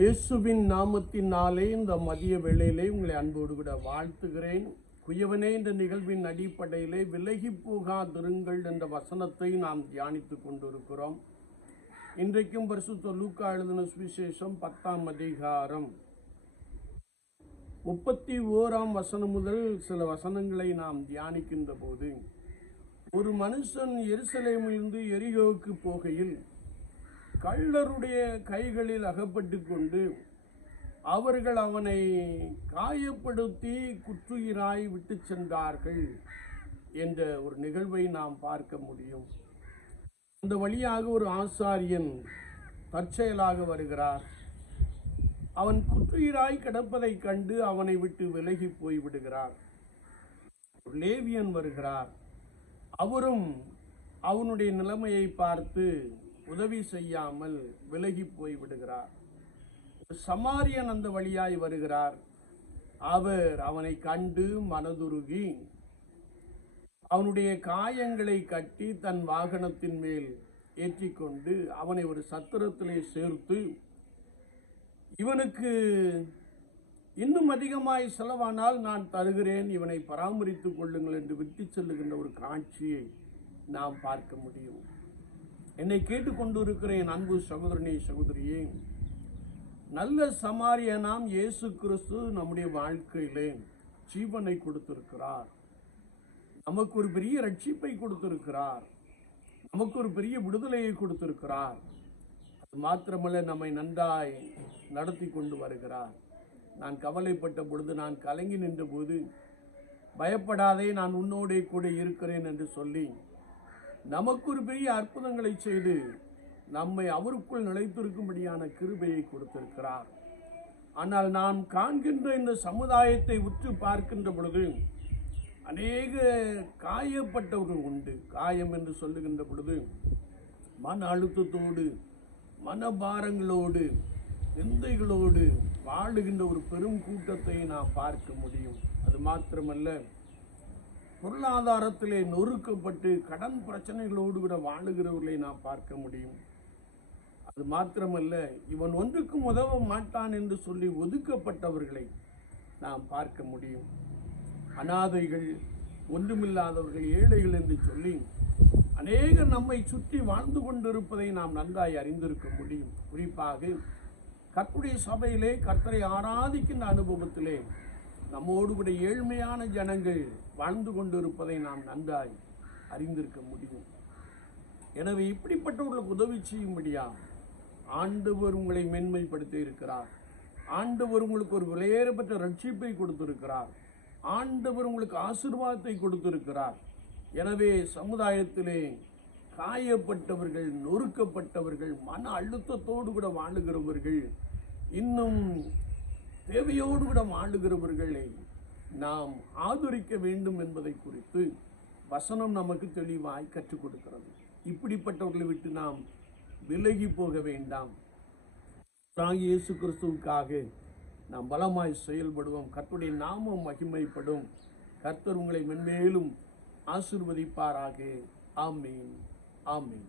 இயேசுவின் நாமத்தினாலே இந்த மதிய வேளையிலே உங்களை அன்போடு கூட வாழ்த்துகிறேன். குயவனே என்ற நிகழ்வின் அடிப்படையிலே விலகி போகாதிருங்கள் என்ற வசனத்தை நாம் தியானித்துக் கொண்டிருக்கிறோம். இன்றைக்கும் பரிசுத்த லூக்கா எழுதின சுவிசேஷம் 10ஆம் அதிகாரம் 31ஆம் வசனம் முதல் சில வசனங்களை நாம் தியானிக்கின்ற போது, ஒரு மனுஷன் எருசலேமிலிருந்து எரிகோவுக்கு போகையில் கள்ளருடைய கைகளில் அகப்பட்டு கொண்டு அவர்கள் அவனை காயப்படுத்தி குற்றுயிராய் விட்டு சென்றார்கள் என்ற ஒரு நிகழ்வை நாம் பார்க்க முடியும். அந்த வழியாக ஒரு ஆசாரியன் தற்செயலாக வருகிறார். அவன் குற்றுயிராய் கிடப்பதை கண்டு அவனை விட்டு விலகி போய் விடுகிறார். ஒரு லேவியன் வருகிறார். அவரும் அவனுடைய நிலைமையை பார்த்து உதவி செய்யாமல் விலகி போய் விடுகிறார். சமாரியன் அந்த வழியாய் வருகிறார். அவர் அவனை கண்டு மனதுருகி அவனுடைய காயங்களை கட்டி தன் வாகனத்தின் மேல் ஏற்றிக்கொண்டு அவனை ஒரு சத்திரத்திலே சேர்த்து, இவனுக்கு இன்னும் அதிகமாய் செலவானால் நான் தருகிறேன், இவனை பராமரித்துக் கொள்ளுங்கள் என்று விட்டு செல்லுகின்ற ஒரு காட்சியை நாம் பார்க்க முடியும். என்னை கேட்டுக்கொண்டு இருக்கிற என் அன்பு சகோதரனே, சகோதரியே, நல்ல சமாரியனாம் இயேசு கிறிஸ்து நம்முடைய வாழ்க்கையிலே ஜீவனை கொடுத்திருக்கிறார். நமக்கு ஒரு பெரிய ரட்சிப்பை கொடுத்திருக்கிறார். நமக்கு ஒரு பெரிய விடுதலையை கொடுத்திருக்கிறார். அது மாத்திரமல்ல, நம்மை நன்றாய் நடத்தி கொண்டு வருகிறார். நான் கவலைப்பட்ட பொழுது, நான் கலங்கி நின்ற போது, பயப்படாதே, நான் உன்னோடே கூட இருக்கிறேன் என்று சொல்லி நமக்கு ஒரு பெரிய அற்புதங்களை செய்து நம்மை அவருக்குள் நிலைத்திருக்கும்படியான கிருபையை கொடுத்திருக்கிறார். ஆனால் நாம் காண்கின்ற இந்த சமுதாயத்தை உற்று பார்க்கின்ற பொழுது அநேக காயப்பட்டவர்கள் உண்டு. காயம் என்று சொல்லுகின்ற பொழுது மன அழுத்தத்தோடு, மனபாரங்களோடு, நிந்தைகளோடு வாழுகின்ற ஒரு பெரும் கூட்டத்தை நாம் பார்க்க முடியும். அது மாத்திரமல்ல, பொருளாதாரத்திலே நொறுக்கப்பட்டு கடன் பிரச்சனைகளோடு கூட வாழுகிறவர்களை நாம் பார்க்க முடியும். அது மாத்திரமல்ல, இவன் ஒன்றுக்கும் உதவ மாட்டான் என்று சொல்லி ஒதுக்கப்பட்டவர்களை நாம் பார்க்க முடியும். அனாதைகள், ஒன்றுமில்லாதவர்கள், ஏழைகள் என்று சொல்லி அநேகர் நம்மை சுற்றி வாழ்ந்து கொண்டிருப்பதை நாம் நன்றாய் அறிந்திருக்க முடியும். குறிப்பாக கர்த்தருடைய சபையிலே கர்த்தரை ஆராதிக்கின்ற அனுபவத்திலே நம்மோடு கூட ஏழ்மையான ஜனங்கள் வாழ்ந்து கொண்டிருப்பதை நாம் நன்றாய் அறிந்திருக்க முடியும். எனவே இப்படிப்பட்டவர்களுக்கு உதவி செய்யும்படியா ஆண்டவர் உங்களை மேன்மைப்படுத்தி இருக்கிறார். ஆண்டவர் உங்களுக்கு ஒரு விலையேறப்பட்ட ரட்சிப்பை கொடுத்திருக்கிறார். ஆண்டவர் உங்களுக்கு ஆசீர்வாதத்தை கொடுத்திருக்கிறார். எனவே சமுதாயத்திலே காயப்பட்டவர்கள், நொறுக்கப்பட்டவர்கள், மன அழுத்தத்தோடு கூட வாழுகிறவர்கள், இன்னும் தேவையோடு கூட வாழுகிறவர்களை நாம் ஆதரிக்க வேண்டும் என்பதை குறித்து வசனம் நமக்கு தெளிவாய் கற்றுக் கொடுக்கிறது. இப்படிப்பட்டவர்களை விட்டு நாம் விலகி போக வேண்டாம். இயேசு கிறிஸ்துவுக்காக நாம் பலமாய் செயல்படுவோம். கர்த்தருடைய நாமம் மகிமைப்படும். கர்த்தர் உங்களை மென்மேலும் ஆசீர்வதிப்பாராக. ஆமீன், ஆமீன்.